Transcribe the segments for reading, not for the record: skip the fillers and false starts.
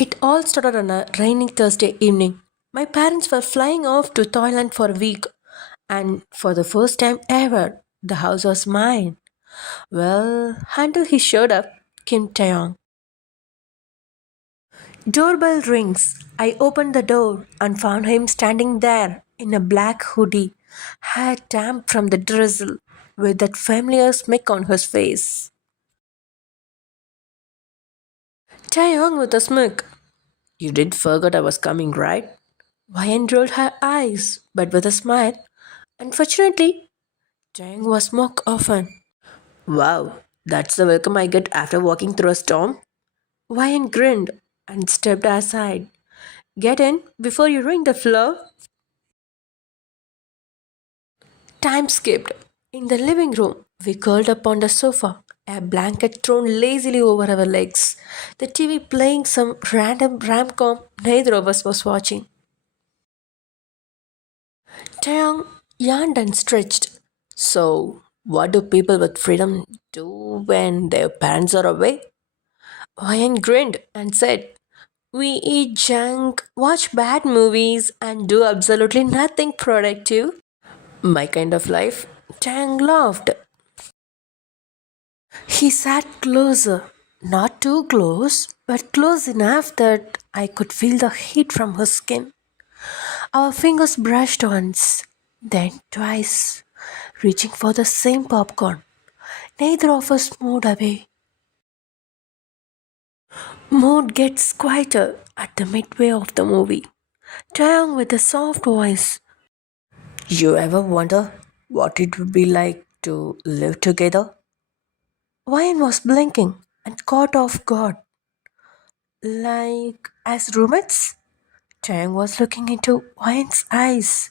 It all started on a rainy Thursday evening. My parents were flying off to Thailand for a week, and for the first time ever, the house was mine. Well, until he showed up, Kim Taeyong. Doorbell rings. I opened the door and found him standing there in a black hoodie, hair damp from the drizzle, with that familiar smirk on his face. Taeyong with a smirk. You did forget I was coming, right? Vian rolled her eyes, but with a smile. Unfortunately, Taeyong was mock often. Wow, that's the welcome I get after walking through a storm? Vian grinned and stepped aside. Get in before you ruin the floor. Time skipped. In the living room, we curled up on the sofa, a blanket thrown lazily over our legs, the TV playing some random rom-com neither of us was watching. Taeyang yawned and stretched. So, what do people with freedom do when their parents are away? Ryan grinned and said, we eat junk, watch bad movies, and do absolutely nothing productive. My kind of life? Tang laughed. He sat closer, not too close, but close enough that I could feel the heat from his skin. Our fingers brushed once, then twice, reaching for the same popcorn. Neither of us moved away. Mood gets quieter at the midway of the movie. Taeyong with a soft voice. You ever wonder what it would be like to live together? Wayne was blinking and caught off guard. Like as roommates? Tang was looking into Wayne's eyes.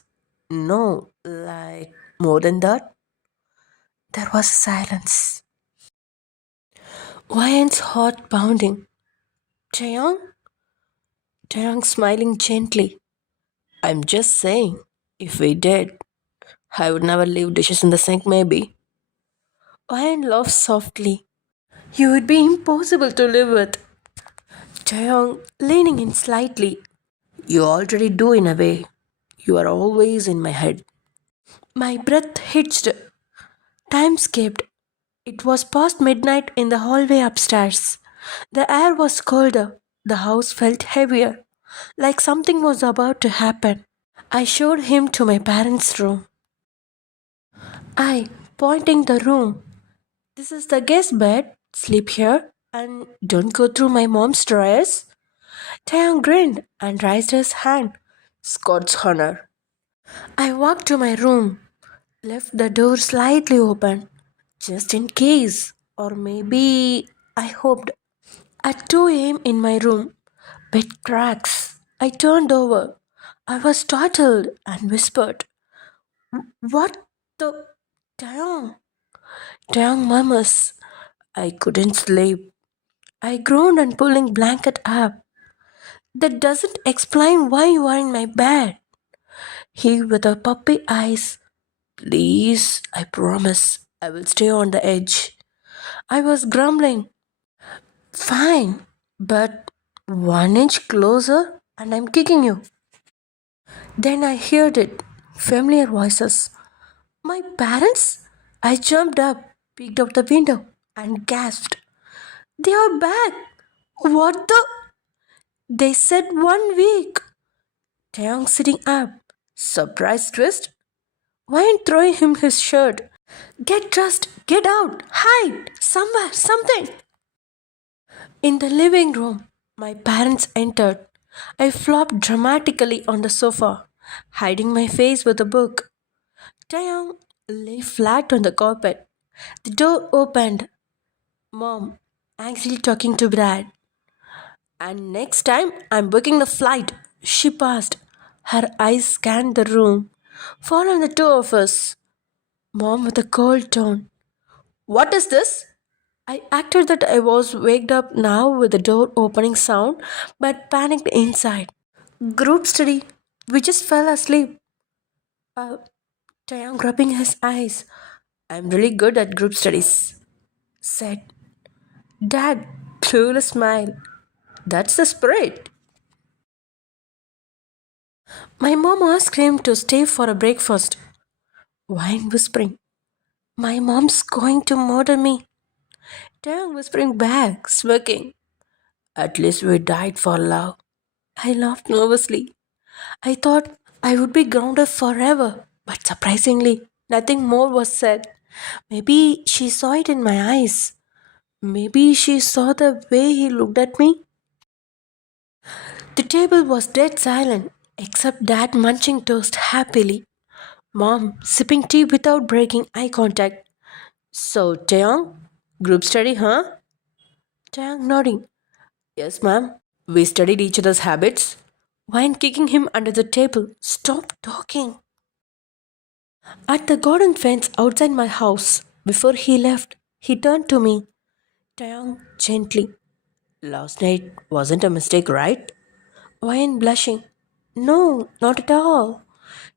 No, like more than that? There was silence. Wayne's heart pounding. Taeyong? Taeyong smiling gently. I'm just saying, if we did, I would never leave dishes in the sink, maybe. Wayne laughed softly. You would be impossible to live with. Taeyong leaning in slightly. You already do in a way. You are always in my head. My breath hitched. Time skipped. It was past midnight in the hallway upstairs. The air was colder. The house felt heavier, like something was about to happen. I showed him to my parents' room. I, pointing the room. This is the guest bed. Sleep here and don't go through my mom's drawers. Taeyong grinned and raised his hand. Scott's honor. I walked to my room, left the door slightly open, just in case, or maybe I hoped. At 2 a.m. in my room, bed cracks. I turned over. I was startled and whispered, what the? Taeyong? Taeyong murmurs. I couldn't sleep. I groaned and pulling blanket up. That doesn't explain why you are in my bed. He with a puppy eyes. Please, I promise, I will stay on the edge. I was grumbling. Fine, but 1 inch closer and I'm kicking you. Then I heard it. Familiar voices. My parents? I jumped up, peeked out the window, and gasped. They are back. What the? They said 1 week. Taeyong sitting up. Surprise twist? Wayne throwing him his shirt. Get dressed, get out, hide, somewhere, something. In the living room, my parents entered. I flopped dramatically on the sofa, hiding my face with a book. Taeyong lay flat on the carpet. The door opened. Mom, anxiously talking to Brad. And next time I'm booking the flight, she paused. Her eyes scanned the room, following the two of us. Mom with a cold tone. What is this? I acted that I was waked up now with the door opening sound, but panicked inside. Group study. We just fell asleep. Uh, Taeyong rubbing his eyes. I'm really good at group studies, said. Dad, clueless smile. That's the spirit. My mom asked him to stay for a breakfast. Wine whispering, my mom's going to murder me. Taeyong whispering back, smirking. At least we died for love. I laughed nervously. I thought I would be grounded forever, but surprisingly, nothing more was said. Maybe she saw it in my eyes. Maybe she saw the way he looked at me. The table was dead silent, except Dad munching toast happily, Mom sipping tea without breaking eye contact. So, Taeyong, group study, huh? Taeyong nodding. Yes, ma'am. We studied each other's habits. Wine kicking him under the table. Stop talking. At the garden fence outside my house, before he left, he turned to me. Taeyong gently. Last night wasn't a mistake, right? Wine blushing. No, not at all.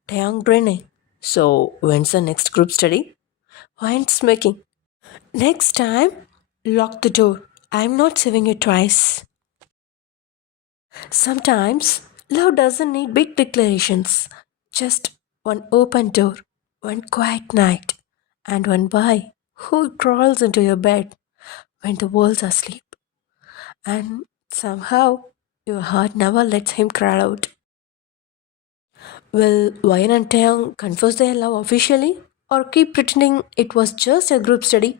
Taeyong grinning. So, when's the next group study? Wine smirking. Next time, lock the door. I'm not saving you twice. Sometimes, love doesn't need big declarations. Just one open door, one quiet night, and one boy who crawls into your bed when the world's asleep. And somehow, your heart never lets him cry out. Will Wayne and Taeyong confess their love officially? Or keep pretending it was just a group study?